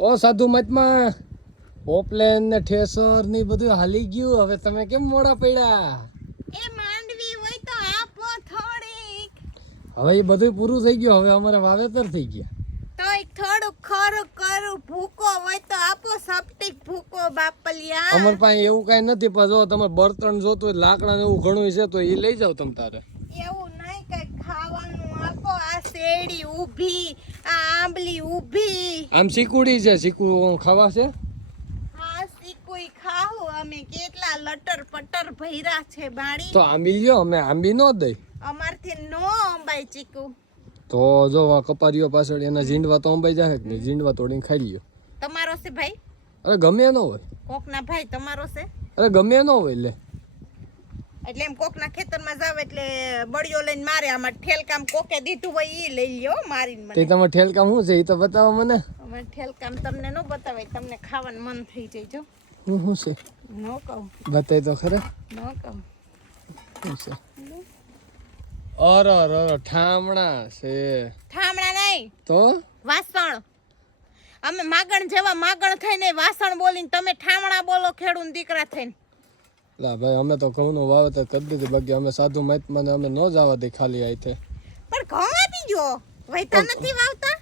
ઓ સાધુ મતમાં પોપલેન ને ઠેસર ને બધું હાલી ગયું. હવે તમે કેમ મોડા પડ્યા? એ માંડવી હોય તો આપો થોડીક. હવે એ બધું પૂરું થઈ ગયું. હવે અમારે વાવેતર થઈ ગયા. તો થોડું ખરું કરું. ભૂકો હોય તો આપો સપટીક ભૂકો બાપલિયા. અમાર પાસે એવું કઈ નથી, પણ જો તમારે બળતણ જોતું હોય લાકડા ને એવું ઘણું છે તો એ લઈ જાવ તમ તારે. એવું નહીં કઈ ખાવાનું આપો. આ શેરડી ઊભી, આ આંબલી ઊભી. આમ શીકુડી છે, શીકુ ખાવા છે. હા શીકુઈ ખાવું અમે. કેટલા લટર પટર ભર્યા છે બાણી. તો આંબી લ્યો, અમે આંબી ન દઈ. અમારથી નો અંબાઈ ચીકુ. તો જો આ કપારીઓ પાછળ એના ઝીંડવા તો અંબાઈ જાય જ નહીં. ઝીંડવા તોડીને ખાઈ લ્યો. તમારો છે ભાઈ? અરે ગમે ન હોય. કોકના ભાઈ તમારો છે? અરે ગમે ન હોય લે. એટલે એમ કોકના ખેતરમાં જાવ એટલે બળિયો લઈને મારે. આમાં ઠેલકામ કોકે દીધું હોય ઈ લઈ લ્યો મારીને મને. તે તમારે ઠેલકામ શું છે એ તો બતાવો મને. અમારે ઠેલકામ તમને ન બતાવાય. તમને ખાવાનું મન થઈ જાય. જો શું છે નો કહું. બતાય તો ખરા. નો કહું. શું છે? અરે અરે ઠામણા છે. ઠામણા નહીં તો વાસણ. અમે માગણ જેવા માગણ થઈને વાસણ બોલીને તમે ઠામણા બોલો. ખેડૂત દીકરા થઈને. લા ભાઈ અમે તો ઘઉંનું વાવેતર કરી દીધું. બાકી અમે સાધુ મહાત્મા ને અમે ન જવા દે ખાલી આઈથે. પણ ઘઉં આપી જો વૈતા નથી વાવતા.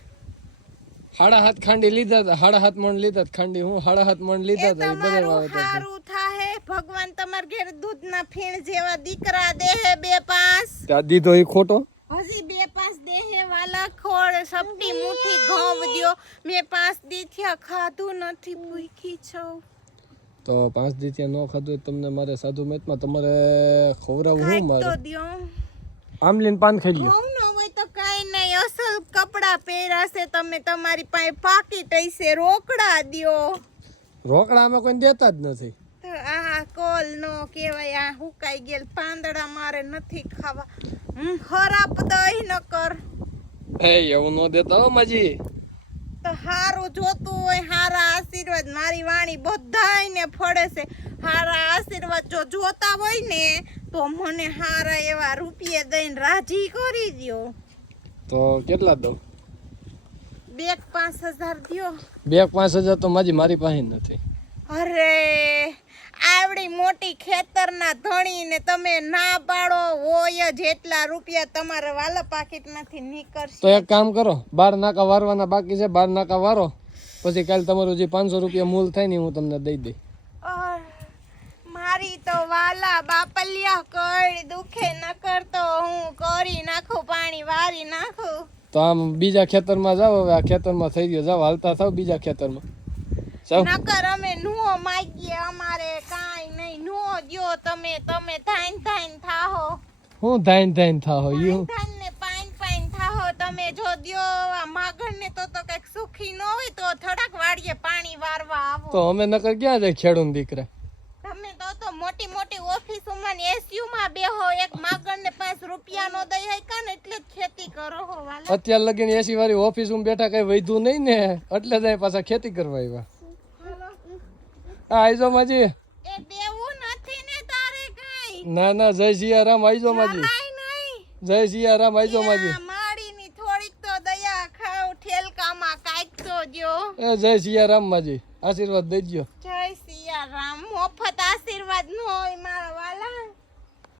7.5 ખાંડી લીધા હતા. 7.5 મણ લીધા હતા. ખાંડી હું 7.5 મણ લીધા એ હતા. એ બધા તમારું વાવેતર છે. હારું થાહે. ભગવાન તમાર ઘેર દૂધના ફીણ જેવા દીકરા દેહે 2-5. ત્યાં દીધો એ ખોટો. હજી 2-5 દેહે વાલા ખોળ સપટી મુઠ્ઠી ઘઉં દ્યો. મેં 5 દી થયા ખાધું નથી. ભૂખી છું. તો 5 દી ત્યાં ન ખાધું હોય તમને મારે સાધુ મહાત્મા તમારે ખવડાવવું શું ખાઈ તો મારે? દ્યો. આમલીન પાન ખાઈ લ્યો. ઘઉં ન હોય તો કાઈ નહીં. અસલ કપડા પહેરાશે તમે. તમારી પાસે પાકીટ હશે. રોકડા દ્યો. રોકડા અમે કોઈ દેતા જ નથી. તો આ કોલ નો કહેવાય. આ હુકાઈ ગયેલ પાંદડા મારે નથી ખાવા. ખરાબ દઈ ન કર. એ એવું ન દેતા હો માજી. તો હારું જોતું હોય. હારા આશીર્વાદ. મારી વાણી બધાયને ફળે છે. હારા આશીર્વાદ જો જોતા હોય ને તો મને હારા એવા રૂપિયા દઈને રાજી કરી દ્યો. તો કેટલા દઉં? 2-5 હજાર દ્યો. 2-5 હજાર તો મારી પાસે નથી. અરે આવડી મોટી ખેતરના ધણી ને તમે ના પાડો. હોય જ એટલા રૂપિયા તમારે વાલા પાકીટમાંથી નીકળશે. તો એક કામ કરો, 12 નાકા વારવાના બાકી છે. 12 નાકા વારો પછી કાલે તમારું જે 500 રૂપિયા મૂલ થાય ને હું તમને દઈ દઈ. મારી તો વાલા બાપલિયા કઈ દુખે ન કરતો. હું કરી નાખું. પાણી વારી નાખું. તો આમ બીજા ખેતરમાં જાવ. હવે આ ખેતરમાં થઈ ગયો. જાવ હાલતા થાવ બીજા ખેતરમાં. નકર અમે નો માગીએ. અમારે કાઈ નહીં. નો દ્યો તમે. તમે થાઈન થાઈન થાહો. હું ધાઈન થાવ યું. થાઈન ને પાઈન થાહો. તમે જો દ્યો આ માગણ ને તો કઈક સુખી ન હોય તો થોડાક વાડીએ પાણી વારવા આવો. તો અમે નકર ક્યાં જાય ખેડૂત દીકરા? તમે તો મોટી મોટી ઓફિસોમાં ને એસયુ માં બેહો. એક માગણ ને 5 રૂપિયા નો દઈ હકા ને એટલે જ ખેતી કરો હો વાલા. અત્યાર લગીને એસી વાળી ઓફિસમાં બેઠા કઈ વૈધું નહીં ને એટલે જ અહીં પાછા ખેતી કરવા આવ્યા. આઈજો માજી. એ દેવું નથી ને તારે કઈ. ના ના જય સિયારામ. આઈજો માજી. નહીં. જય સિયારામ. આઈજો માજી. માડીની થોડીક તો દયા ખાવ. ઠેલકામાં કાઈક તો દ્યો. એ જય સિયારામ માજી. આશીર્વાદ દેજો.